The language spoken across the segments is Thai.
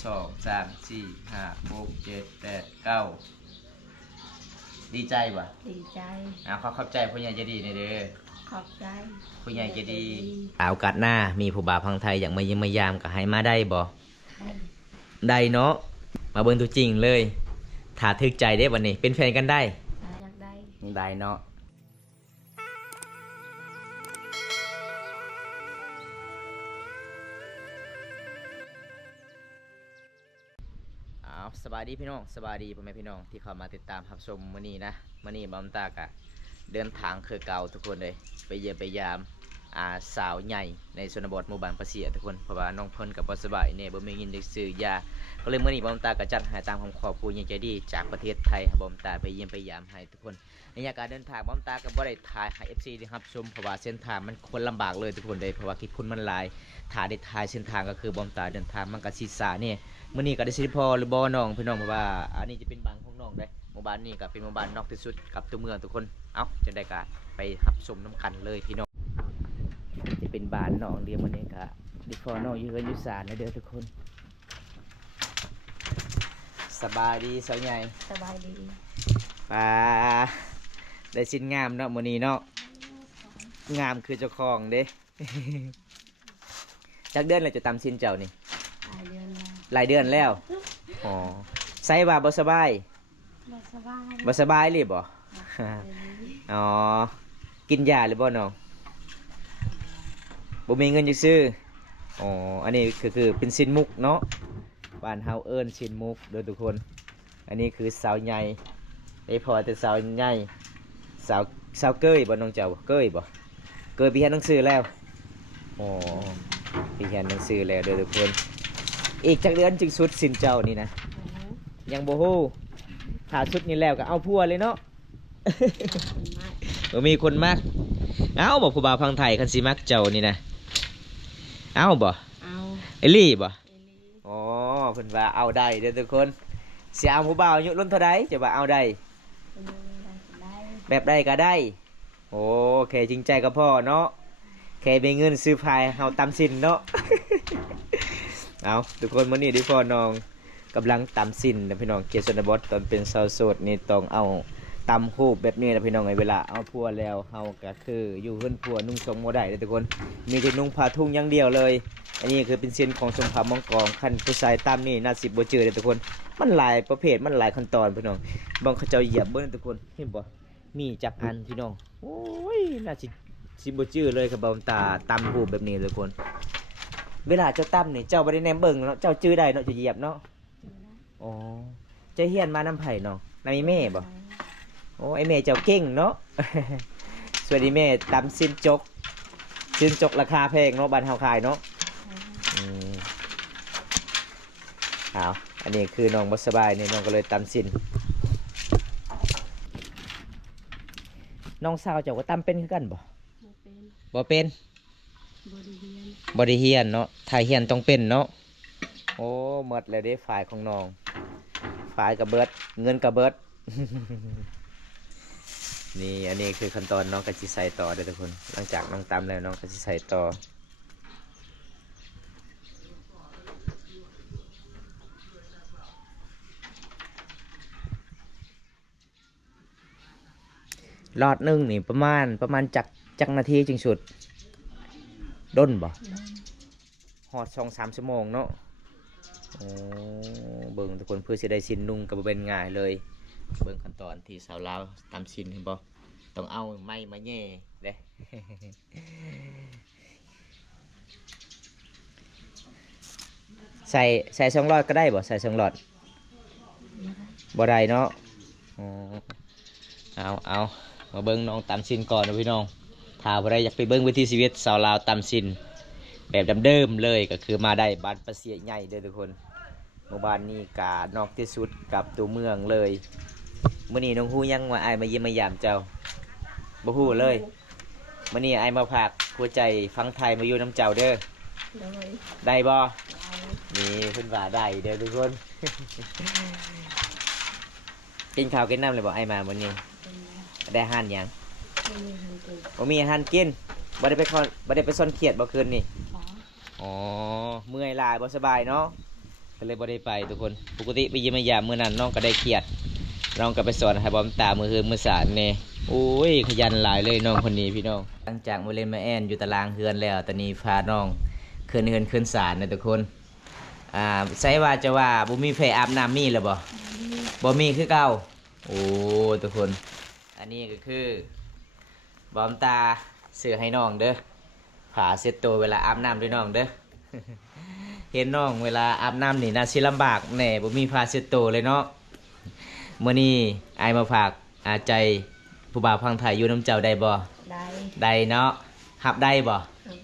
1 2 3 4 5 6 7 8 9ดีใจป่ะดีใจเขาเข้าใจผู้ใหญ่จะดีในเด้อขอบใจผู้ใหญ่จะดีโอกาสหน้ามีผู้บ่าวพังไทยอยากมาเยี่ยมมายามก็ให้มาได้บ่ได้เนาะมาเบิ่งตัวจริงเลยถ้าทึกใจได้วันนี้เป็นแฟนกันได้อยากได้ได้เนาะสบายดีพี่น้องสบายดีพ่อแม่พี่น้องที่เข้ามาติดตามรับชมมื้อนี้นะมื้อนี้บอมตากะเดินทางคือเก่าทุกคนเลยไปเยี่ยมไปยามสาวใหญ่ในชนบทหมู่บ้านประเสียทุกคนเพราะว่าน้องเพิ่นกับบ่สบายเนี่ยบ่มีเงินได้ซื้อยาก็เลยมื้อนี้บอมตากะจัดให้ตามคำขอผู้ใหญ่ใจดีจากประเทศไทยบอมตาไปเยี่ยมไปยามให้ทุกคนในการเดินทางบอมตาก็บ่ได้ถ่ายให้ FC ได้รับชมเพราะว่าเส้นทางมันคนลำบากเลยทุกคนเลยเพราะว่าคิดคุณมันหลายถ่ายได้ถ่ายเส้นทางก็คือบอมตาเดินทางมันก็สิสาเนี่ยมื้อนี้ก็ได้สิพอหรือบ่น้องพี่น้องเพราะว่าอันนี้จะเป็นบางของน้องได้หมู่บ้านนี้ก็เป็นหมู่บ้านนอกที่สุดกับตัวเมืองทุกคนเอาจะได้ก็ไปรับชมน้ำกันเลยพี่น้องจะเป็นบ้านน้องเดียวมื้อนี้ก็ได้พอน้องอยู่กันอยู่ศาลนะเด้อทุกคนสบายดีสาวใหญ่สบายดีป้าได้ชิ้นงามเนาะมื้อนี้เนาะงามคือเจ้าของเด้ จักเดือนแล้วจะตามชิ้นเจ้านี่หลายเดือนแล้วอ๋อใส่ว่าบ่สบายบ่สบายเลยบ่ อ๋อกินยาหรือบ่น้องบ่มีเงินจะซื้ออ๋ออันนี้คือเป็นสินมุกเนาะบ้านเฮาเอิ้นสินมุกเด้อทุกคนอันนี้คือสาวใหญ่ได้พอแต่สาวใหญ่สาวเก้ยบ่น้องเจ้าเก้ยบ่เก้ยไปเรียนหนังสือแล้วอ๋อไปเรียนหนังสือแล้วเด้อทุกคนอีกจักเดือนจึงสุดสินเจ้านี่นะยังบ่ฮู้ถ้าสุดนี่แล้วก็เอาพัวเลยเนาะ มีคนมักเอ้าบอกผู้บ่าวพังไทยคันสิมักเจ้านี่นะเอ้าบ่เอลี่บ่อ๋อเพิ่นว่าเอาได้เด้อทุกคนสิเอาผู้บ่าวอายุรุ่นเท่าใดจะว่าเอาได้แบบใดก็ได้โอ้แค่จริงใจกับพ่อเนาะแค่มีเงินซื้อพายเฮาตำสินเนาะ เอาทุกคนมื้อนี้ดิพ่อน้องกำลังตำสินนะพี่น้องเกียรติชนบทตอนเป็นสาวโสดนี่ต้องเอาตำคูบแบบนี้นะพี่น้องไงเวลาเอาพัวแล้วเฮาก็คืออยู่เฮือนพัวนุ่งทรงโมได้เลยทุกคนมีแต่นุ่งผ้าทุ่งอย่างเดียวเลยอันนี้คือเป็นเส้นของสมภารมังกรขั้นผู้ชายตามนี่น่าสิบ่เจอเลยทุกคนมันหลายประเภทมันหลายขั้นตอนพี่น้องบางเขาเจ้าเหยียบเบิ้งทุกคนเห็นบ่มีจักอันพี่น้องโอ้ยน่าสิบ่เจอเลยครับบ่าวตาตำคูบแบบนี้ทุกคนเวลาเจ้าตำนี่เจ้าบ่ได้แนมเบิ่งเนาะเจ้าจื้อได้เนาะจะเหยียบเนาะอ๋อเจ้าเฮียนมาน้ำไผ่เนาะนายแม่บ่โอ้ไอแม่เจ้าเก่งเนาะ สวัสดีแม่ตำสิ้นจกราคาแพงเนาะบ้านเฮาขายเนาะเอาอันนี้คือน้องบ่สบายนี่น้องก็เลยตำสิ้นน้องสาวเจ้าก็ตำเป็นคือกันบ่บ่เป็นบ่ได้เฮียนเนาะถ้าเฮียนต้องเป็นเนาะโอ้หมดแล้วเด้ฝ่ายของน้องฝ่ายกับเบิดเงินกับเบิด นี่อันนี้คือขั้นตอนน้องกะจิใส่ต่อเด้อทุกคนหลังจากน้องตำแล้วน้องกะจิใส่ต่อรอดนึงนี่ประมาณจักนาทีจึงสุดด้นบ่หอด2-3 ชั่วโมงเนาะโอ้เบิ่งทุกคนเพื่อจะได้สินนุ่งกับเป็นง่ายเลยเบิ่งขั้นตอนที่สาวลาวตำสินเห็นบ่ต้องเอาไม้มาแย่เด้ ใส่2 หลอดก็ได้บ่ใส่2 หลอดบ่ได้เนาะเอามาเบิ่งน้องตำสินก่อนนะพี่น้องถ้าบ่ได้อยากไปเบิ่งวิถีชีวิตสาวลาวตำสินแบบเดิมๆเลยก็คือมาได้บ้านประเสียใหญ่เด้อทุกคนหมู่บ้านนี้กานอกที่สุดกับตัวเมืองเลยมื้อนี้น้องฮู้ยังว่าอ้ายมาเยี่ยมมายามเจ้าบ่ฮู้เลยมื้อนี้อ้ายมาพากหัวใจฟังไทยมาอยู่น้ำเจ้าเด้อได้บ่นี่เพิ่นว่าได้เด้อทุกคน กินข้าวกินน้ำเลยบ่อ้ายมามื้อนี้ได้อาหารหยังบ่มีอาหารกินบ่ได้ไปซ่อนเขียดบ่คืนนี่อ๋อเมื่อยหลายบ่สบายเนาะ ก็เลยบ่ได้ไปทุกคนปกติไปเยี่ยมยามมื้อนั้นน้องก็ได้เครียดน้องก็ไปสอนให้บอมตามื้อคืนมื้อสานแน่โอ้ยขยันหลายเลยน้องคนนี้พี่น้องหลังจากมาเล่นมาแอนอยู่ตารางเฮือนแล้วตอนนี้พาน้องขึ้นเฮือนขึ้นศาลนะทุกคนใช้ว่าจะว่าบ่มีไผอาบน้ำมีแล้วบ่มีคือเก่าโอ้ทุกคนอันนี้ก็คือบอมตาซื้อให้น้องเด้อผ้าเช็ดตัวเวลาอาบน้ำด้วยน้องเด้อ เห็นน้องเวลาอาบน้ำนี่น่าสิลำบากแน่บ่มีผ้าเช็ดตัวเลยเนาะมื้อนี้อายมาฝากใจผู้บ่าวพังไทยอยู่น้ำเจ้าได้บ่ ได้ ได้เนาะหับได้บ่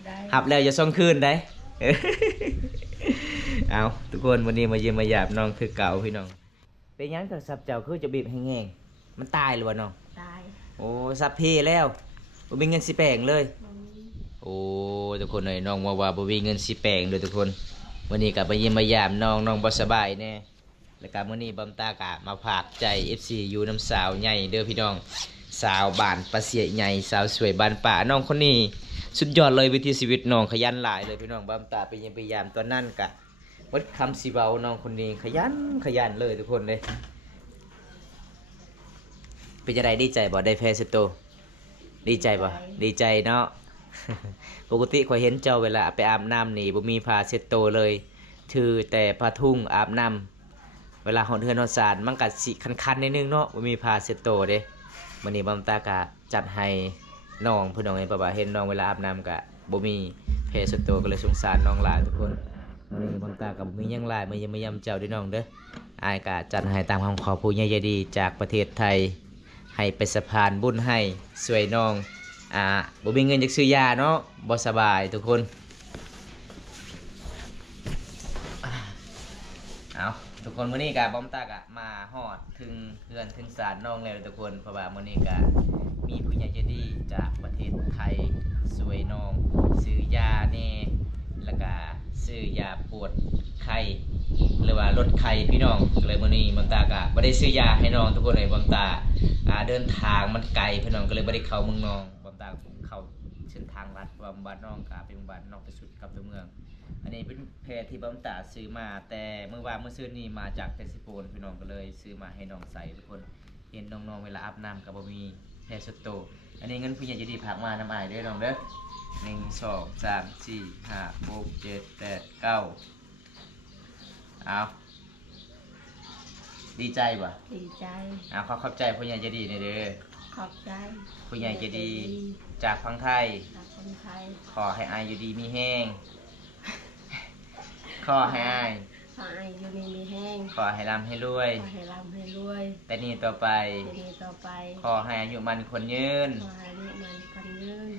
ได้ หับแล้วจะส่งคืนได้ เอาทุกคนวันนี้มาเยี่ยมมาหยาบน้องคือเก่าพี่น้องเป็นหยังกับสับเจ้าคือจะบีบให้แง่งมันตายหรือวะน้อง ได้ โอ้สับพี่แล้วบ่มีเงินสิแปลงเลย บ่มี โอ้ทุกคนหน่อยน้องว่าบ่มีเงินสิแปลงเลยทุกคนวันนี้ก็ไปเยี่ยมมาหยาบน้องบ่สบายแน่แล้วก็มื้อนี้บำตากะมาฝากใจ FC อยู่น้ำสาวใหญ่เด้อพี่น้องสาวบ้านปะเสียใหญ่สาวสวยบ้านป่าน้องคนนี้สุดยอดเลยวิถีชีวิตน้องขยันหลายเลยพี่น้องบำตาไปเยี่ยมพยายามตอนนั้นกะวัดคำสิเบาน้องคนนี้ขยันเลยทุกคนเลยเป็นจะไดดีใจบ่ได้แพ้สโตดีใจบ่ดีใจเนาะ ปกติข่อยเห็นเจ้าเวลาไปอาบน้ำนี่บ่มีผ้าเช็ดโตวเลยถือแต่ผ้าทุ่งอาบน้ำเวลาหอนเทือนหอนสารมันกัดสิคันๆนิดนึงเนาะบ่มีผ้าเช็ดโตวเด้มื้อนี้บำตากะจัดให้น้องพี่น้องเองเพราะว่าเห็นน้องเวลาอาบน้ำกะบ่มีแพ้เช็ดโตวก็เลยสงสารน้องหลายทุกคนมื้อนี้บำตากะบ่มีหยังหลายมาเยี่ยมมายามเจ้าเด้อน้องเด้ออ้ายกะจัดให้ตามคำขอผู้ใหญ่ใจดีจากประเทศไทยให้เป็นสะพานบุญให้ช่วยน้องบ่มีเงินจักซื้อยาเนาะบ่สบายทุกคนเอาทุกคนมื้อนี้ก็บอมตากะมาฮอดถึงเฮือนถึงศาลน้องแล้วทุกคนเพราะว่ามื้อนี้ก็มีผู้ใหญ่ใจดีจากประเทศไทยช่วยน้องซื้อยาแน่แล้วก็ซื้อยาปวดไข้หรือว่าลดไข้พี่น้องก็เลยมื้อนี้บอมตากะบ่ได้ซื้อยาให้น้องทุกคนเลยบอมตาเดินทางมันไกลพี่น้องก็เลยบ่ได้เข้าเมืองน้องบอมตาเข้าเส้นทางลัดว่าบ้านน้องก็เป็นบ้านน้องไปสุดกับตัวเมืองอันนี้เป็นแพรที่บอมตาซื้อมาแต่เมื่อซื้อนี่มาจากเพชรบูรณ์พี่น้องก็เลยซื้อมาให้น้องใส่ทุกคนเห็นน้องๆเวลาอาบน้ำก็บ่มีแพรสดโตอันนี้เงินผู้ใหญ่ใจดีฝากมาน้ำอายเด้อน้องเด้อ1 2 3 4 5 6 7 8 9เอาดีใจป่ะ ดีใจ ขอบใจผู้ใหญ่ใจดีเด้อ ขอบใจ ผู้ใหญ่ใจดีจากพังไทย จากคนไทย ขอให้อายอยู่ดีมีแห้ง ขอให้อาย ขอให้อยู่ดีมีแห้ง ขอให้ร่ำให้รวย ขอให้ร่ำให้รวย แต่นี่ต่อไป ทีนี้ต่อไป ขอให้อายุมันคนยืน ขอให้อายุมันกันยืน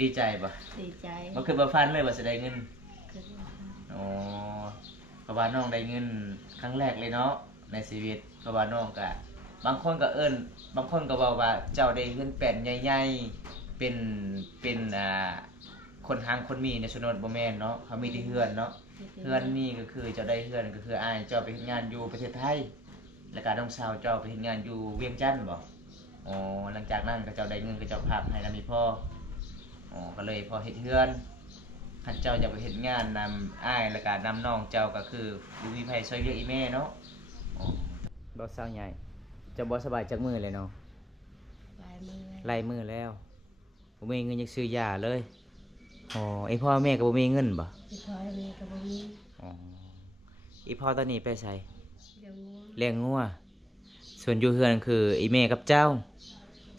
ดีใจป่ะ ดีใจ บ่คือบ่ฟันเลยว่าสิได้เงิน ขึ้นมา อ๋อเพราะว่าน้องได้เงินครั้งแรกเลยเนาะในชีวิตเพราะว่าน้องก็บางคนก็เอิ้นบางคนก็บอกว่าเจ้าได้เงินแป้นใหญ่ๆเป็นคนหางคนมีในชนบทบ่แม่นเนาะเขามีที่เฮือนเนาะเฮือนนี่ก็คือเจ้าได้เฮือนก็คืออ้ายเจ้าไปเฮ็ดงานอยู่ประเทศไทยแล้วก็น้องสาวเจ้าไปเฮ็ดงานอยู่เวียงจันทน์บ่อ๋อหลังจากนั้นก็เจ้าได้เงินก็เจ้าพากให้แล้วมีพ่ออ๋อก็เลยพอเฮ็ดเฮือนคันเจ้าอยากไปเฮ็ดงานนำอ้ายแล้วก็นำน้องเจ้าก็คือบ่มีไผช่วยเหลืออีแม่เนาะอ๋อบ่สาวใหญ่เจ้าบ่สบายจักมื้อเลยเนาะ ลายมือ ไล่มือแล้วบ่มีเงินจักซื้อยาเลยอ๋อไอพ่อแม่ก็บ่มีเงินบ่ ที่คอยมีกับบ่มี อ๋ออีพ่อตอนนี้ไปไส เดี๋ยวงู เลี้ยงงัวส่วนอยู่เฮือนคืออีแม่กับเจ้า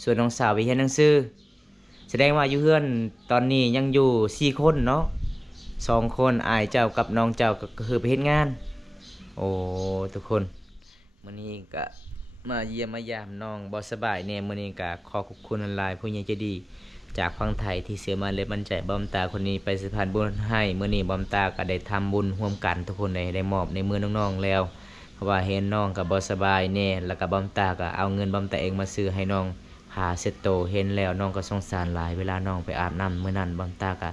ส่วนน้องสาวไปเรียนหนังสือแสดงว่าอยู่เฮือนตอนนี้ยังอยู่4คนเนาะ2คนอ้ายเจ้ากับน้องเจ้าก็คือไปเฮ็ดงาน โอ้ทุกคนมื้อนี้ก็มาเยี่ยมมายามน้องบ่สบายแน่มื้อนี้ก็ขอขอบคุณหลายๆผู้ใหญ่ใจดีจากฝั่งไทยที่เสียมาและบันใจบอมตาคนนี้ไปสะพานบุญให้มื้อนี้บอมตาก็ได้ทำบุญร่วมกันทุกคนได้มอบในมือน้องๆแล้วเพราะว่าเห็นน้องก็บ่สบายแน่แล้วก็บอมตาก็เอาเงินบอมตาเองมาซื้อให้น้องผ้าเช็ดโตวเห็นแล้วน้องก็สงสารหลายเวลาน้องไปอาบน้ำมื้อนั้นบอมตาก็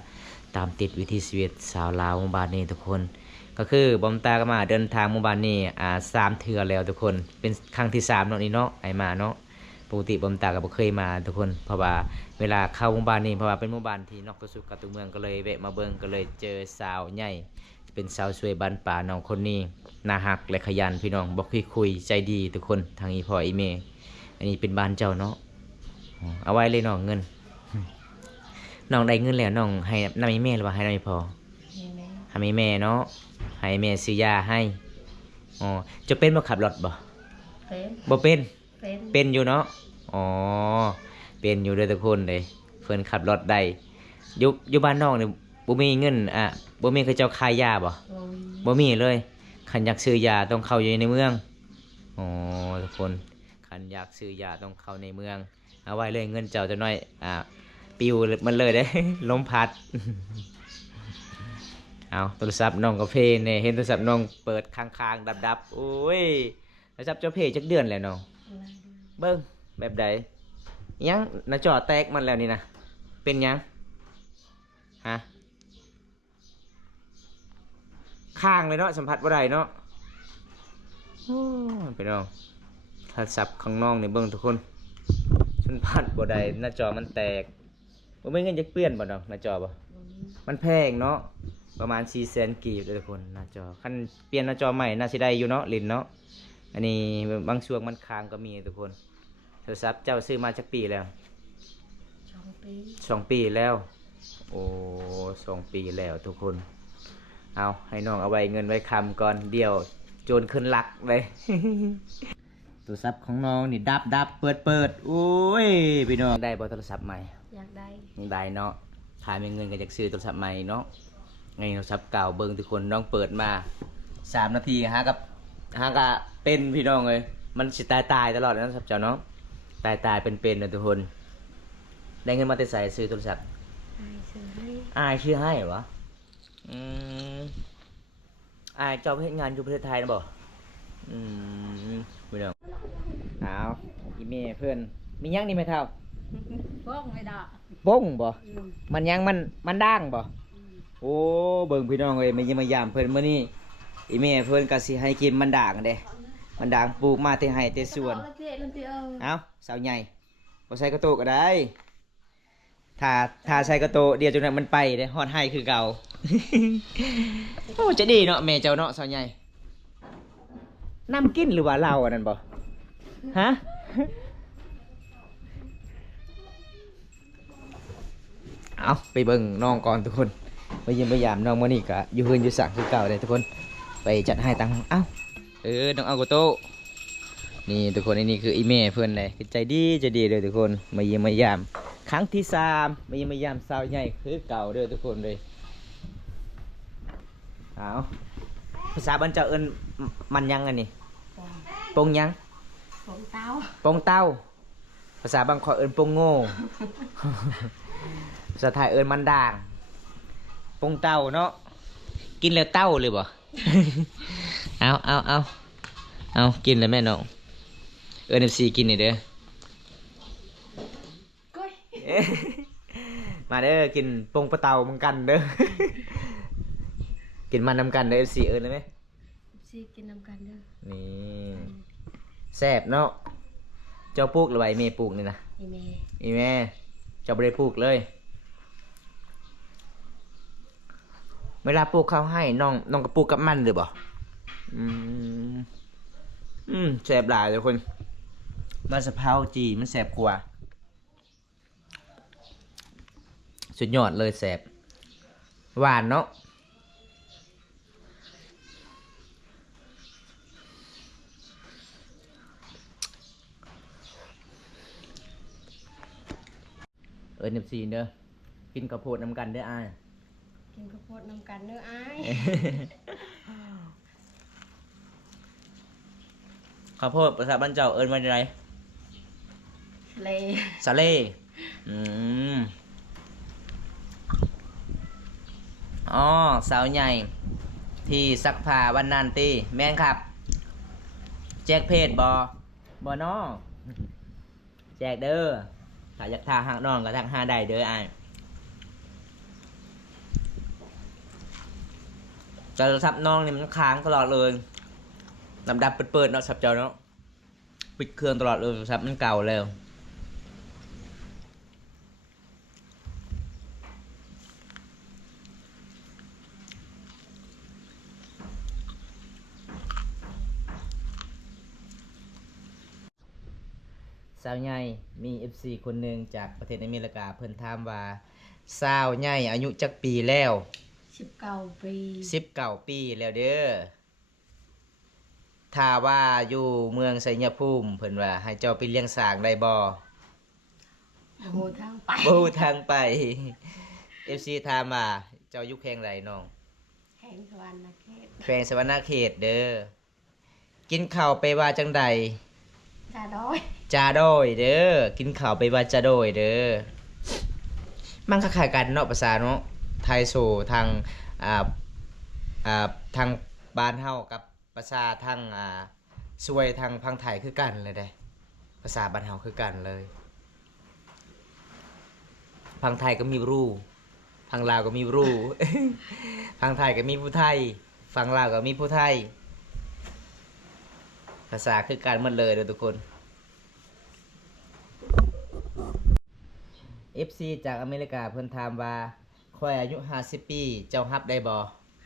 ตามติดวิถีชีวิตสาวลาวหมู่บ้านนี้ทุกคน ก็คือบอมตาก็มาเดินทางหมู่บ้านนี้3 เทื่อแล้วทุกคนเป็นครั้งที่3เนาะนี่เนาะไอมาเนาะปกติบอมตาก็บ่เคยมาทุกคนเพราะว่าเวลาเข้าหมู่บ้านนี้เพราะว่าเป็นหมู่บ้านที่นอกตัวสุดกับตัวเมืองก็เลยแวะมาเบิ่งก็เลยเจอสาวใหญ่ เป็นสาวสวยบ้านป่าน้องคนนี้น่าฮักและขยันพี่น้องบอกคุยใจดีทุกคนทางอีพ่ออีเมอันนี้เป็นบ้านเจ้าเนาะเอาไว้เลยน้องเงินน้องได้เงินแล้วน้องให้นำอีเมหรือว่าให้นำอีพ่อ ให้แม่ ให้แม่เนาะให้แม่ซื้อยาให้อ๋อจะเป็นบ่ขับรถบ่ เป็น บ่เป็น เป็น เป็นอยู่เนาะอ๋อเป็นอยู่เด้อทุกคนเลยเพิ่นขับรถได้อยู่บ้านน้องนี่บ่มีเงินบ่มีเขาเจ้าขายยาบ่ บ่มี บ่มีเลยคันอยากซื้อยาต้องเข้าอยู่ในเมืองอ๋อทุกคนคันอยากซื้อยาต้องเข้าในเมืองเอาไว้เลยเงินเจ้าจะน้อยปิวมันเลยเด้ ลมพัด เอาโทรศัพท์น้องกาแฟเนี่ยเห็นโทรศัพท์น้องเปิดค้างๆดับๆโอ้ยโทรศัพท์เจ้าเพจักเดือนแล้วน้อง อะไร เบิ้งแบบใดยังหน้าจอแตกมันแล้วนี่นะเป็นยังฮะข้างเลยเนาะสัมผัสบ่ได้เนาะโอ้ยไปน้องโทรศัพท์ของน้องนี่เบิ้งทุกคนสัมผัสบ่ได้หน้าจอมันแตกบ่มีเงินจะเปลี่ยนบ่น้องหน้าจอบ่ บ่มี มันแพงเนาะประมาณ400,000 กีบเลยทุกคนหน้าจอคันเปลี่ยนหน้าจอใหม่น่าสิได้อยู่เนาะลินเนาะอันนี้บางช่วงมันค้างก็มีทุกคนโทรศัพท์เจ้าซื้อมาจักปีแล้ว 2 ปี 2 ปีแล้ว โอ้2 ปีแล้วทุกคนเอาให้น้องเอาไว้เงินไว้คำก่อนเดี๋ยวโจรขึ้นหลักเลย โทรศัพท์ของน้องนี่ดับเปิดโอ้ยพี่น้องได้บ่โทรศัพท์ใหม่ อยากได้ ยังได้เนาะถ้ามีเงินก็อยากซื้อโทรศัพท์ใหม่เนาะไงโทรศัพท์เก่าเบิ่งทุกคนน้องเปิดมา3 นาทีฮะกับเป็นพี่น้องเลยมันสิตายตลอดนะโทรศัพท์เจ้าเนาะตายเป็นนะทุกคนได้เงินมาแต่ใส่ซื้อโทรศัพท์ อายซื้อให้ อายชื่อให้เหรอวะอายเจ้าไปเฮ็ดงานอยู่ประเทศไทยนะบ่พี่น้องเอาอีเม่เพื่อนมียังนี่ไหมเท่า บ้องไม่ดอก บ้งบ่มันยังมันด่างบ่โอ้เบิ่งพี่น้องเอ้ยมันยังมายามเพิ่นมื้อนี้อีแม่เพิ่นก็สิให้กินมันด่างเด้มันด่างปลูกมาแต่ให้แต่สวน เอ้าสาวใหญ่บ่ใส่กระโตกก็ได้ถ้าใส่กระโตกเดี๋ยวจังนั้นมันไปเด้ฮอดให้คือเก่า โอ้จะดีเนาะแม่เจ้าเนาะสาวใหญ่น้ำกินหรือว่าเหล้าอันนั้นบ่ฮะ เอาไปเบิ่งน้องก่อนทุกคนไปเยี่ยมพยายามน้องมื้อนี้ก็อยู่เฮือนอยู่สั่งคือเก่าเลยทุกคนไปจัดให้ตังค์เอ้าน้องเอาโกโตนี่ทุกคนนี่คืออีเม่เพื่อนเลยใจดีเลยทุกคนมาเยี่ยมพยายามครั้งที่3มาเยี่ยมพยายามสาวใหญ่คือเก่าเด้อทุกคนเลยเอาภาษาบ้านเจ้าเอิ้นมันยังอันนี้ปงยัง ของเต้า ปงเต้าภาษาบางขอเอิ้นปงโง่ ภาษาไทยเอิญมันด่างปงเต้าเนาะกินแล้วเต้าเลยบ่ เอากินแล้วแม่น้องเอิญFCกินนี่เด้อ ก้อย มาเด้อกินปงปลาเต่าเหมือนกันเด้อ กินมันนำกันเด้อ FC เอิญเลยไหม สิกินนำกันเด้อ นี่แซ่บเนาะเจ้าปลูกหรือไว้เมย์ปลูกนี่นะ อีแม่ อีแม่เจ้าบ่ได้ปลูกเลย เวลาปลูกข้าวให้น้องก็ปลูกกับมันหรือบ่แสบหลายเลยคนมันสะเพราจีมันแสบกว่าสุดยอดเลยแสบหวานเนาะ14เด้อกินข้าวโพดนำกันเด้ออ้าย กินข้าวโพดนำกันเด้ออ้าย ข้าวโพดภาษาบ้านเจ้าเอิ้นว่าอะไร เล สาเล่อ๋อสาวใหญ่ที่ซักผ้าวันนันตีแม่นครับแจกเพจบอน้อแจกเด้อถ้าอยากทาหักน้องก็ทักหาได้เด้ออ้ายโทรศัพท์น้องนี่มันค้างตลอดเลยดับเปิดเนาะสับเจ้าเนาะปิดเครื่องตลอดเลยโทรศัพท์มันเก่าแล้ว สาวใหญ่มี FC คนหนึ่งจากประเทศอเมริกาเพิ่นถามว่าสาวใหญ่อายุจักปีแล้ว 19 ปี 19 ปีแล้วเด้อถ้าว่าอยู่เมืองไสยภูมิเพิ่นว่าให้เจ้าไปเลี้ยงสร้างได้บ่ โอ้โหทางไป บ่ฮู้ทางไป FC ถามว่าเจ้าอยู่แขวงใดน้อง แข่งสวรรณเขต แขวงสวรรณเขตเด้อกินข้าวไปว่าจังใด จ่าด้อย จาโดยเด้อกินข้าวไปว่าจาโดยเด้อมันคล้ายๆกันเนาะภาษาเนาะไทยสู่ทางอ่าทางบ้านเฮากับภาษาทางซวยทางพังไทยคือกันเลยเด้ภาษาบ้านเฮาคือกันเลยพังไทยก็มีรูพังลาวก็มีรู พังไทยก็มีผู้ไทยฟังลาวก็มีผู้ไทยภาษาคือกันหมดเลยเด้อทุกคน FC จากอเมริกาเพิ่นถามว่าข่อยอายุ50ปีเจ้ารับได้บ่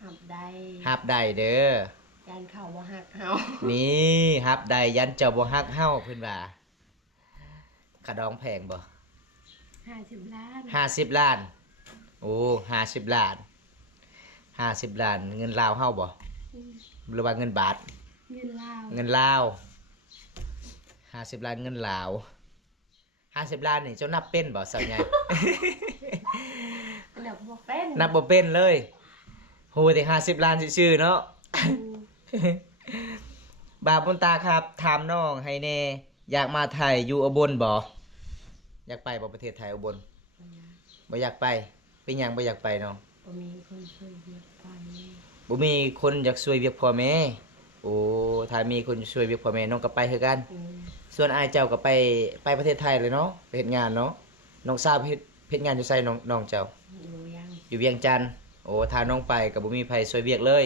หับได้ รับได้เด้อ ยันเข่าบ่หักเฮา นี่รับได้ยันเจ้าบ่ฮักเฮาเพิ่นว่าขะดองแพงบ่ 50 ล้าน 50 ล้านโอ้50 ล้าน50 ล้านเงินลาวเฮาบ่หรือว่าเงินบาท เงินลาว เงินลาว50 ล้านเงินลาว50 ล้านนี่เจ้านับเป็นบ่สาวใหญ่ อันดับบ่เป็น นับบ่เป็นเลยฮู้แต่50 ล้านซื่อๆเนาะ บาปบุญตาครับถามน้องให้แน่อยากมาไทยอยู่อุบลบ่อยากไปบ่ประเทศไทยอุบลบ่อยากไปเป็นหยังบ่อยากไปน้อง บ่มีคนช่วยเวียกไป บ่มีคนอยากช่วยเวียกพ่อแม่โอ้ถ้ามีคนช่วยเวียกพ่อแม่น้องก็ไปคือกัน ส่วนอายเจ้าก็ไปประเทศไทยเลยเนาะไปเฮ็ดงานเนาะน้องทราบเฮ็ดงานอยู่ไสน้องเจ้า อยู่ยัง อยู่เวียงจันทน์โอ้ถ้าน้องไปก็บ่มีไผช่วยเวียกเลย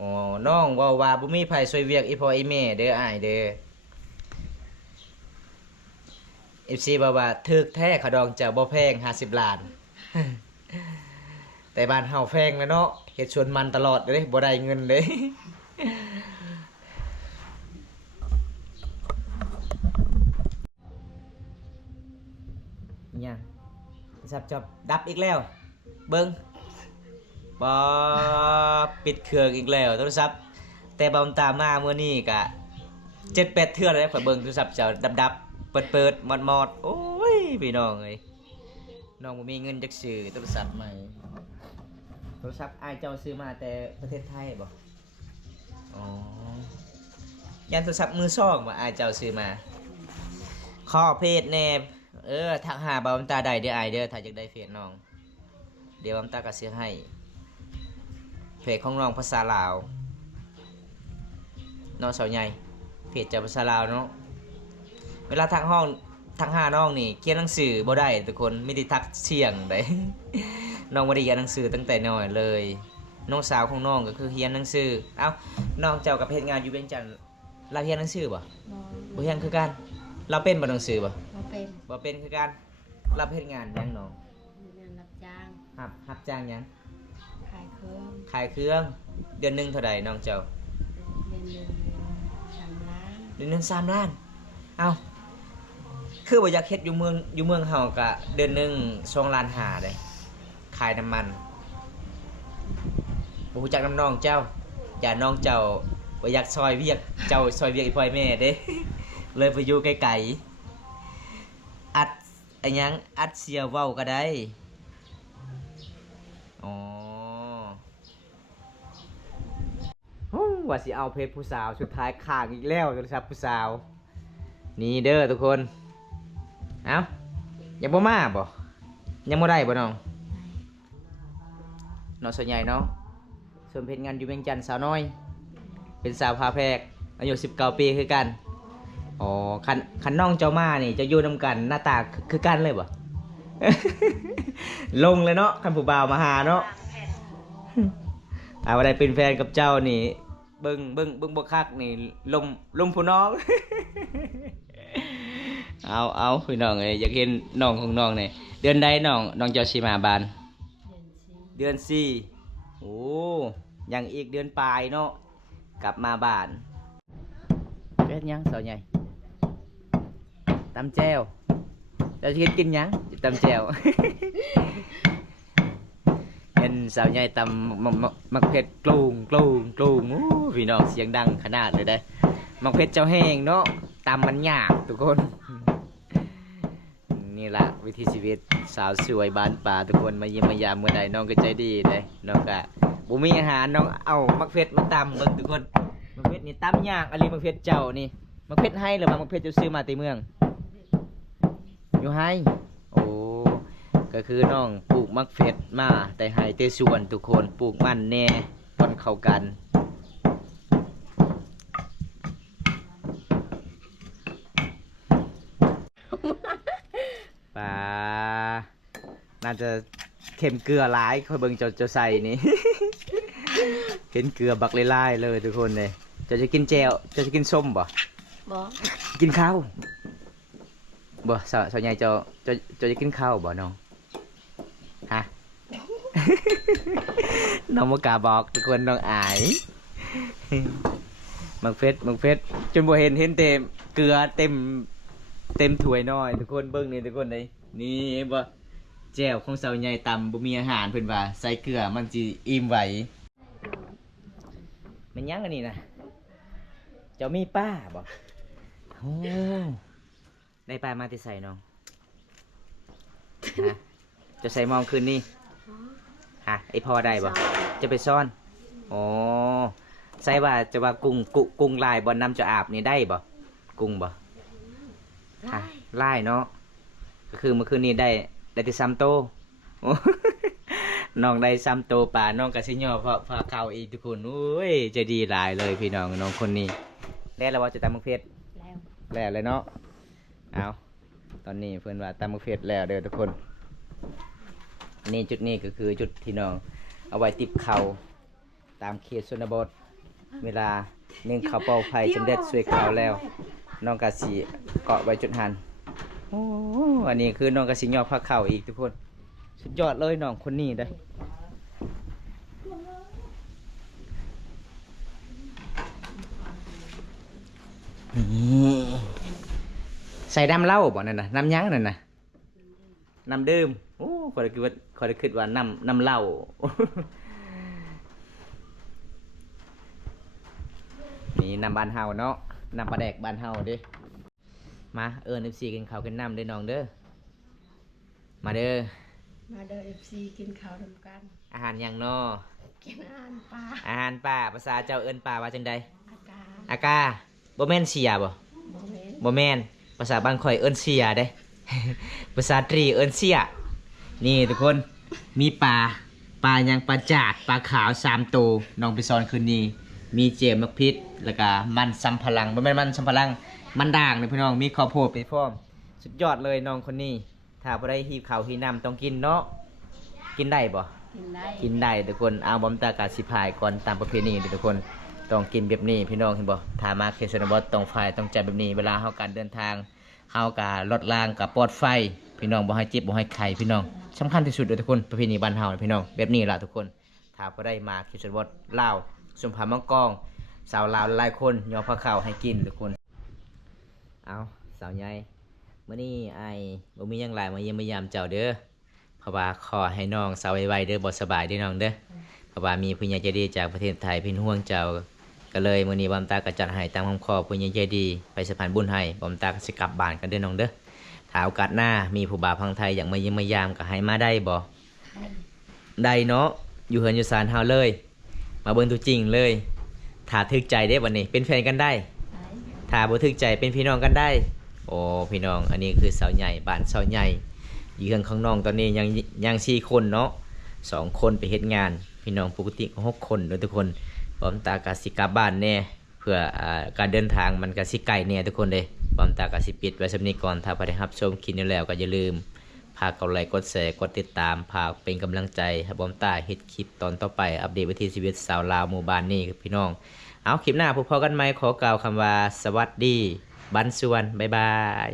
อ๋อน้องเว้าว่าบ่มีไผช่วยเวียกอีพ่ออีแม่เด้ออ้ายเด้อ FC บอกว่าถึกแท้ขะดองจะบ่แพง50 ล้าน แต่บ้านเฮาแพงแล้วเนาะเฮ็ดสวนมันตลอดเด้บ่ได้เงินเด้ ยังสับจบดับอีกแล้ว เบิ่งบ่ปิดเครื่องอีกแล้วโทรศัพท์แต่บำตามมามื้อนี้ก็7-8 เทื่อแล้วข่อยเบิ่งโทรศัพท์เจ้าดับๆเปิดๆมอดๆโอ้ยพี่น้องเอ้ยน้องบ่มีเงินจักซื้อโทรศัพท์ใหม่โทรศัพท์อ้ายเจ้าซื้อมาแต่ประเทศไทยบ่อ๋อยันโทรศัพท์มือสองว่าอ้ายเจ้าซื้อมาขอเพจแหน่ทักหาบำตาได้เด้ออ้ายเด้อถ้าอยากได้เพจน้องเดี๋ยวบำตาก็ซื้อให้เพจของน้องภาษาลาวน้องสาวใหญ่เพจจากภาษาลาวเนาะเวลาทักหาน้องนี่เขียนหนังสือบ่ได้ทุกคนมีแต่ทักเสียงได้ น้องบ่ได้เรียนหนังสือตั้งแต่น้อยเลยน้องสาวของน้องก็คือเรียนหนังสือเอ้าน้องเจ้ากับเฮ็ดงานอยู่เวียงจันทน์เราเรียนหนังสือบ่ บ่ บ่เรียนคือกันเราเป็นบ่หนังสือบ่ บ่เป็น บ่เป็นคือกันรับเฮ็ดงานหยังน้อง งานรับจ้าง รับจ้างหยัง ขายเครื่อง ขายเครื่องเดือนหนึงเท่าใดน้องเจ้า เดือนหนึง3 ล้าน เดือนหนึง3 ล้านเอ้าคือบ่อยากเฮ็ดอยู่เมืองเฮาก็เดือนหนึง2 ล้าน5เด้ขายน้ำมันบ่ฮู้จักน้ำน้องเจ้าอย่าน้องเจ้าบ่อยากซอยเวียกเจ้าซอยเวียกอีพ่อแม่เด้ เลยไปอยู่ไกลๆอัดอันหยังอัดเสียเว้าก็ได้อ๋อว่าสิเอาเพจผู้สาวสุดท้ายข้างอีกแล้วโทรศัพท์ผู้สาวนี่เด้อทุกคนเอ้ายังบ่มาบ่ยังบ่ได้บ่น้องน้องส่วนใหญ่เนาะส่วนเพจงานอยู่เวียงจันทน์สาวน้อยเป็นสาวพาแพรกอายุ19 ปีคือกันอ๋อคันน้องเจ้ามานี่จะอยู่นำกันหน้าตาคือกันเลยบ่ ลงเลยเนาะคันผู้บ่าวมาหาเนาะ ว่าได้เป็นแฟนกับเจ้านี่เบิ่งบ่คักนี่ลมผู้น้อง เอาพี่น้องเอ้ยอยากเห็นน้องของน้องนี่เดือนใดน้องเจ้าสิมาบ้าน เดือน4 เดือน4โอ้ยังอีกเดือนปลายเนาะกลับมาบ้านเฮ็ดหยังสาวใหญ่ ตำแจ่วจะกินหยังตำแจ่ว เป็นสาวใหญ่ตำมักเผ็ดกลูงโอ้พี่น้องเสียงดังขนาดเลยได้มักเผ็ดเจ้าแห้งเนาะตำมันยากทุกคน นี่ละวิถีชีวิตสาวสวยบ้านป่าทุกคนมาเยี่ยมมายามเมื่อใดน้องก็ใจดีเลยน้องก็บ่มีอาหารน้องเอามักเผ็ดมาตำเบิ่งทุกคนมักเผ็ดนี่ตำยากอะไรมักเผ็ดเจ้านี่มักเผ็ดให้หรือว่ามักเผ็ดจะซื้อมาตีเมืองอยู่ให้โอ้ก็คือน้องปลูกมักเผ็ดมาแต่ให้แต่ส่วนทุกคนปลูกมันแน่ต้นเข้ากันปลาน่าจะเค็มเกลือหลายค่อยเบิ่งจะใส่นี่ เห็นเกลือบักไล่ๆเลยทุกคนเลยจะกินแจ่วจะกินส้มบ่ บ่ กินข้าวบ่สาวใหญ่จะกินข้าวบ่น้องฮะ น้องมกล้าบอกทุกคนน้องอาย มักเฟ็ดจนบ่เห็นเต็มเกลือเต็มถ้วยน้อยทุกคนเบิ่งนี่ทุกคนเลยนี่บ่แจ่วของสาวใหญ่ตำบ่มีอาหารเพิ่นว่าใส่เกลือมันสิอิ่มไหวมันยังอันนี้นะเจ้ามีป้าบ่โอ้ได้ป้ามาที่ใส่น้องฮะจะใส่มองคืนนี้ฮะไอพอได้บ่จะไปซ่อนอ๋อใส่ว่าจะว่ากุ้งลายบ่นำจะอาบนี่ได้บ่กุ้งบ่ฮะลายเนาะก็คือเมื่อคืนนี้ได้ที่ซ้ำโตโอ้ น้องได้ซ้ำโตป่าน้องกระสิย่อพาเขาอีกทุกคนโอ้ยจะดีหลายเลยพี่น้องน้องคนนี้แล้วว่าจะตำมักเพชร แล้ว แล้วเลยเนาะเอาตอนนี้เพื่อนว่าตำมักเพชรแล้วเด้อทุกคนนี่จุดนี้ก็คือจุดที่น้องเอาไว้ติบเข่าตามเขตชนบทเวลาเน่งเขาเป่าไผ่สำเร็จสวยเขาแล้วน้องกระสีเกาะไว้จุดหันโอ้อันนี้คือน้องกระสีย่อพาเข่าอีกทุกคนสุดยอดเลยน้องคนนี้เด้อใส่น้ำเหล้าบ่นั่นน่ะน้ำยั้งนั่นน่ะน้ำดื่มโอ้คอยได้คิดว่าน้ำเหล้า นี่น้ำบานเฮาเนาะน้ำปลาแดกบานเฮาเด้มาFC กินข้าวกินน้ำเด้อน้องเด้อมาเด้อ มาเด้อ FC กินข้าวร่วมกัน อาหารหยังเนาะ กินอาหารปลา อาหารป่าภาษาเจ้าเอิ้นป่าว่าจังใด อากาศ อากาบ่แม่นเสียบ่ บ่แม่น บ่แม่นภาษาบางข่อยเอิ้นเสียเด้ ภาษาตรีเอิ้นเสียนี่ทุกคนมีปลาหยังปลาจาดปลาขาว3ตัวน้องไปสอนคืนนี้มีเจมมักพิษแล้วก็มันสำพลังบ่แม่นมันสำพลังมันด่างเด้อพี่น้องมีข้าวโพดไปพร้อมสุดยอดเลยน้องคนนี้ถ้าบ่ได้หิวข้าวหิวน้ำต้องกินเนาะกินได้บ่ กินได้ ทุกคนเอาบอมตากาสิพายก่อนตามประเพณีทุกคนต้องกินแบบนี้พี่น้องเห็นบ่ถ้ามาเขตชนบทต้องไฟต้องจัดแบบนี้เวลาเฮาการเดินทางเฮาการลดรางกับปลอดไฟพี่น้องบ่ให้เจ็บบ่ให้ไข้พี่น้องสำคัญที่สุดเลยทุกคนประเพณีบ้านเฮาพี่น้องแบบนี้ล่ะทุกคนถ้าบ่ได้มาเขตชนบทลาวสมภารมังกรสาวลาวหลายคนยอผ้าขาวให้กินทุกคนเอาสาวใหญ่มื้อนี้อ้ายบ่มีหยังหลายมาเยี่ยมมายามเจ้าเด้อเพราะว่าขอให้น้องสาวไวๆเด้อบ่สบายเด้อน้องเด้อเพราะว่ามีผู้ใหญ่ใจดีจากประเทศไทยเป็นห่วงเจ้าก็เลยมื้อนี้บอมตาก็จัดให้ตามคำขอผู้ใหญ่ใจดีไปสะพานบุญให้บอมตาก็สิกลับบ้านกันเด้อน้องเด้อถ้าโอกาสหน้ามีผู้บ่าวพังไทยอยากมาเยี่ยมมายามก็ให้มาได้บ่ได้เนาะอยู่เฮือนอยู่ศาลเฮาเลย มาเบิ่งตัวจริงเลยถ้าถึกใจเด้วันนี้เป็นแฟนกันได้ ได้ ถ้าบ่ถึกใจเป็นพี่น้องกันได้โอ้พี่น้องอันนี้คือสาวใหญ่บ้านสาวใหญ่อยู่กันของน้องตอนนี้ยัง4คนเนาะ2คนไปเฮ็ดงานพี่น้องปกติก็6คนเด้อทุกคนพร้อมตากะสิกลับบ้านแน่เพื่อการเดินทางมันก็สิไกลแน่ทุกคนเด้พร้อมตากะสิปิดไว้สำนี้ก่อนถ้าบ่ได้รับชมคลิปนี้แล้วก็อย่าลืมพากกดไลค์กดแชร์กดติดตามพากเป็นกำลังใจให้บอมตาเฮ็ดคลิปตอนต่อไปอัปเดตวิถีชีวิตสาวลาวหมู่บ้านนี้ครับพี่น้องเอาคลิปหน้าพบกันใหม่ขอกล่าวคำว่าสวัสดีบันส่วนบ๊ายบาย